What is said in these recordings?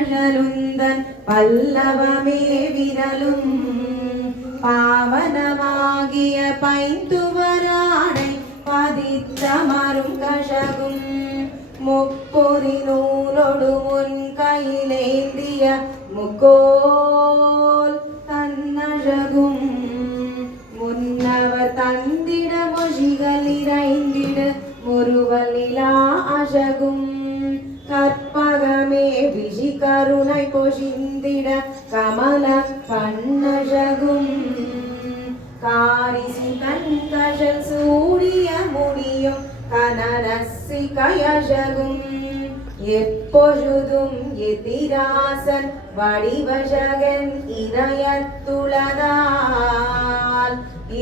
பழலுந்தன் பல்லவமே விரலும் பாவனமாகிய பைந்துவராடை பதித்தமரும் கஷகும் முப்பொறி நூலொடு முன் கையிலேந்திய முக்கோல் தன்னழகும் முன்னவர் தந்திட மொழிகளிரைந்திட முருவலிலா அழகும் கற்பகமே விஷி கருணை பொழிந்திட கமல கண்ணழகும் காரிசி கண்கழல் சூடிய முடியும் கனனசி கயழகும் எப்பொழுதும் எதிராசன் வடிவழகன் இதயத்துளதால்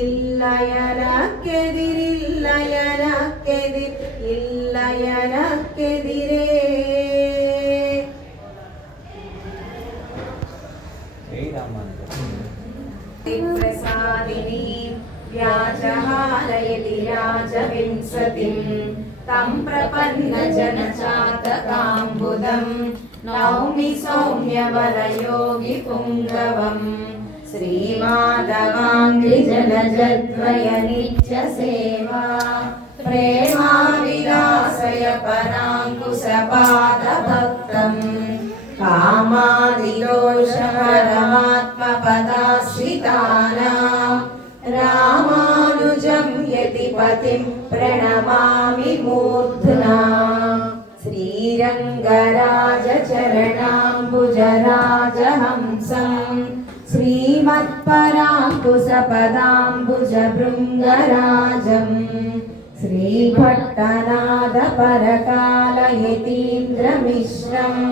இல்லையனக்கெதிர் இல்லையனக்கெதிர் இல்லையனக்கெதிரே. प्रसादिनी व्याजहारयति राजविंशतिं तं प्रपन्न जनचातकाम्बुदं नौमि सौम्यवरयोगि पुङ्गवं श्रीमाधवाङ्घ्रिजलजद्वय नित्यसेवा प्रेमाविलासय पराङ्कुशपादभक्तम् कामादिदोषपरमात्मपदाश्रितानां रामानुजं यतिपतिं प्रणमामि मूर्ध्ना श्रीरङ्गराजचरणाम्बुजराजहंसं श्रीमत्पराङ्कुशपदाम्बुजभृङ्गराजं श्रीभट्टनाथपरकालयतीन्द्रमिश्रम्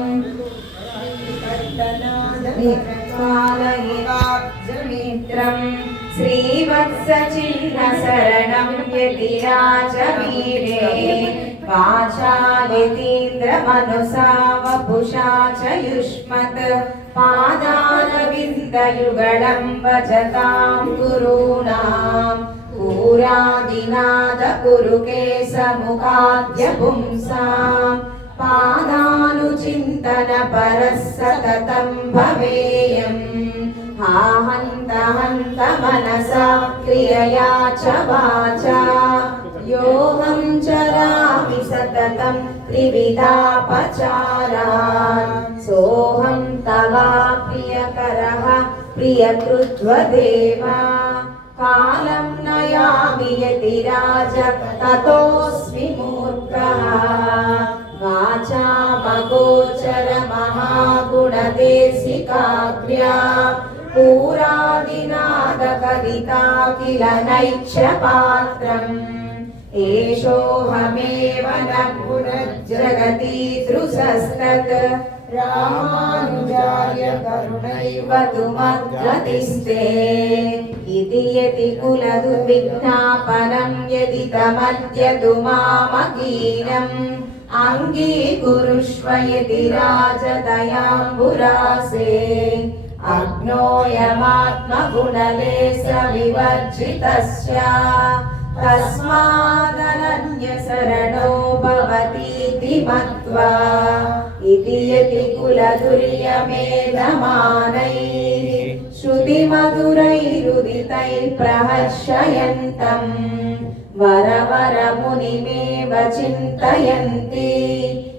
कालयिवाब्जमित्रं श्रीवत्सचिह्नशरणं यतिराजवीरे वाचायतीन्द्रमनुसा वपुषा च युष्मत् पादारविन्दयुगलं भजतां गुरूणां पूरादिनाद कुरुकेशमुखाद्य पुंसाम् पादानुचिन्तन परः सततं भवेयम् आहन्त हन्त मनसा क्रियया च वाचा योऽहं चरामि सततं त्रिविधापचारान् सोऽहं तवा प्रियकरः प्रियकृद्वदेवा कालं नयामि यतिराज ततोऽस्मि मूर्खः वाचामगोचर महागुणदेशिकाग्र्या पूरादिनादकविता किल नैक्षपात्रम् एषोऽहमेव न पुनर्जगति दृशस्तत् रामानुजार्य करुणैव तु मद्गतिस्ते इति यति कुलदुर्विघ्नापनं यदि तमद्य तु मामकीनम् अङ्गीकुरुष्व यति राजदयाम्बुरासे अग्नोऽयमात्मगुणलेशविवर्जितस्य तस्मादनन्यशरणो भवतीति मत्वा इति यति कुलदुर्यमेधमानैः श्रुतिमधुरैरुदितैः प्रहर्षयन्तम् वरवरमुनिमेव चिन्तयन्ति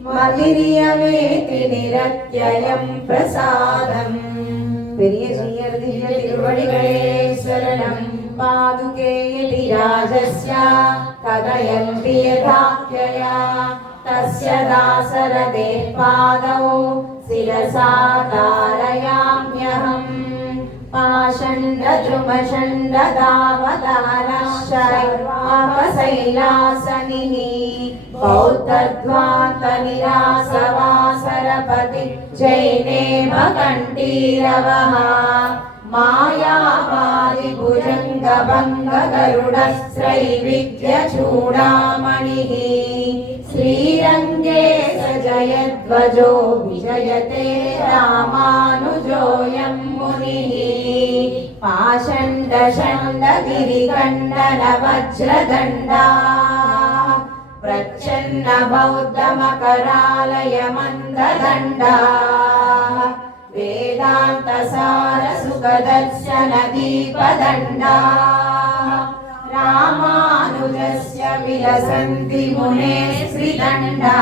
मतिर्यमेति निरत्ययं प्रसादम् பெரிய ஸ்ரீயர்திய திருவடிகளே சரணம் பாதுகே யதிராஜஸ்ய கதயந்தி யதாக்யயா தஸ்ய தாசரதே பாதௌ சிரசா தாரயாம்யஹம் पाषण्डद्रुमषण्डदावतारश्चैलासनिः बौद्धध्वान्तनिरासवासरपति जैनेव कण्ठीरवः मायावादिभुजङ्गभङ्गगरुडस्त्रैविध्यचूडामणिः श्रीरङ्गे स जयध्वजो विजयते रामानुजोऽयं मुनिः पाषण्डषण्डगिरिकण्डनवज्रदण्डा प्रच्छन्न बौद्धमकरालय मन्ददण्डा दर्शन दीपदण्डा रामानुजस्य विलसन्ति मुने श्रीदण्डा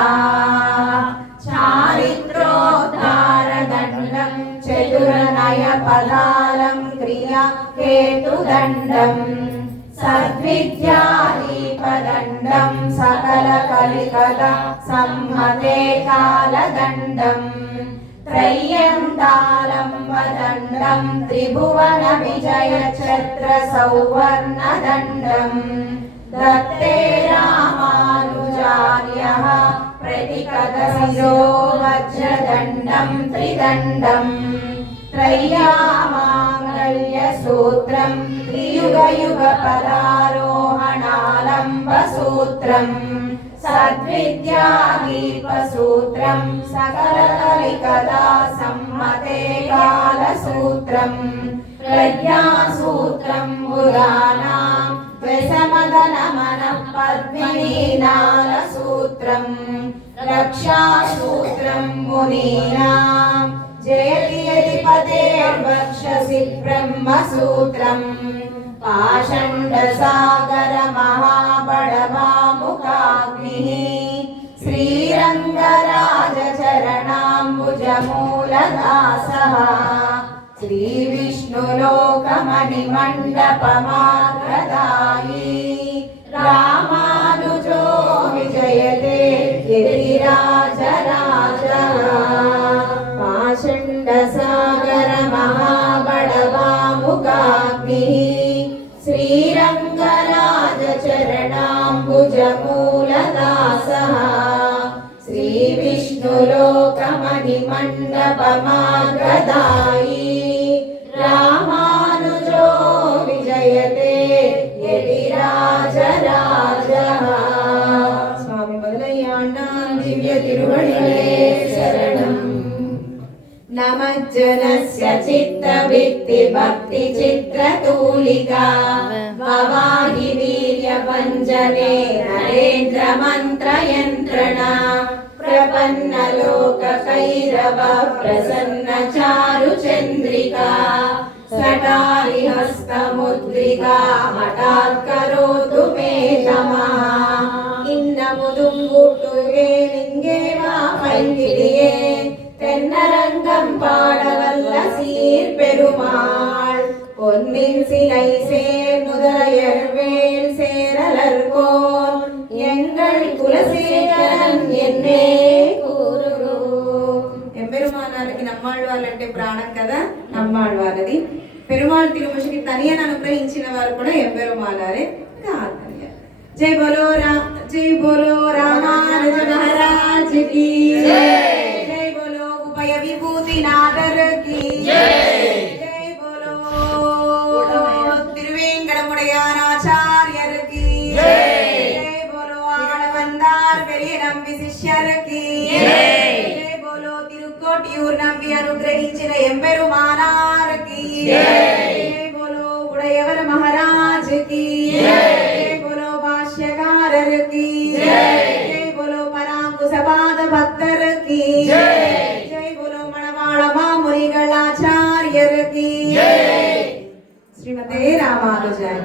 चारित्रोद्धारदण्डं चतुर्नयपदालं क्रिया हेतुदण्डम् सद्विद्यादीपदण्डं सकलकलिकदा संहते कालदण्डम् त्रय्यन्तालम्बदण्डं त्रिभुवनविजयछत्रसौवर्णदण्डम् दत्ते रामानुजार्यः प्रतिकदशिरो वज्रदण्डं त्रिदण्डम् त्रय्यामाङ्गल्यसूत्रं त्रियुगयुगपदारोहणालम्बसूत्रम् सद्विद्यादीपसूत्रं सकलकलिकदा संहते कालसूत्रम् प्रज्ञासूत्रं बुधानां व्यसमदनमनः पद्मिनीनालसूत्रम् रक्षासूत्रं मुनीनां जयति यदिपतेर्वक्षसि ब्रह्मसूत्रम् पाषण्डसागरमहाबडवामुखाग्निः श्रीरङ्गराजचरणाम्बुजमूलदासः श्रीविष्णुलोकमणिमण्डपमार्गदायी रामानुजो विजयते गिरिराजराजः पाषण्डसागरमहाबडवामुखाग्निः श्रीरङ्गराजचरणाम्बुजमूलदासः श्रीविष्णुलोकमणिमण्डपमार्गदायी रामानुजो विजयते यतिराजराजः स्वामी मदलयाण्डान् दिव्य तिरुवडिगळे शरणम् नमज्जनस्य चित्तवृत्तिभक्तिचित्रतूलिका भवाहि वीर्यभञ्जने नरेन्द्रमन्त्रयन्त्रणा प्रपन्नलोककैरव प्रसन्नचारुचन्द्रिका सटारिहस्तमुद्रिका हठात् करोतु मे तमः இன்னமுதும்பூட்டுவே நிங்கே வா பைங்கிடியே தென்னரங்கம் பாடவல்ல சீர் பெருமாள் பொன்னின் சிலை சேர் முதலையர் வேல் சேரலர்கோன் எங்கள் కులశేఖరన్ ఎన్నే కూరురు. ఎంపెరుమానాలకి నమ్మాళ్ళవాళ్ళంటే ప్రాణం కదా, నమ్మాళ్ళవాళ్ళది. పెరుమాళ్ తిరుమషికి తనియను అనుగ్రహించిన వారు కూడా ఎంపెరుమానాలే. జై బోలో రామానుజ మహారాజ్ కి జై. జై బోలో ఉభయ విభూతి నాదర్ కి జై. జై బోలో తిరువేంకటముడయానాచార్యర్ కి జై. జై బోలో ఆడవందార్ పెరియ నంబి శిష్యర్ కి జై. జై బోలో తిరుకోటియూర్ నంబి అనుగ్రహించిన ఎంపెరుమానార్ కి జై. జై బోలో ఉడయవర మహారాజ్ కి జై. की जय. जय बोलो परांकुशपाद भक्तर की जय. जय बोलो मणवाड़ मामुनिगलाचार्यर की जय. श्रीमते रामानुजाय.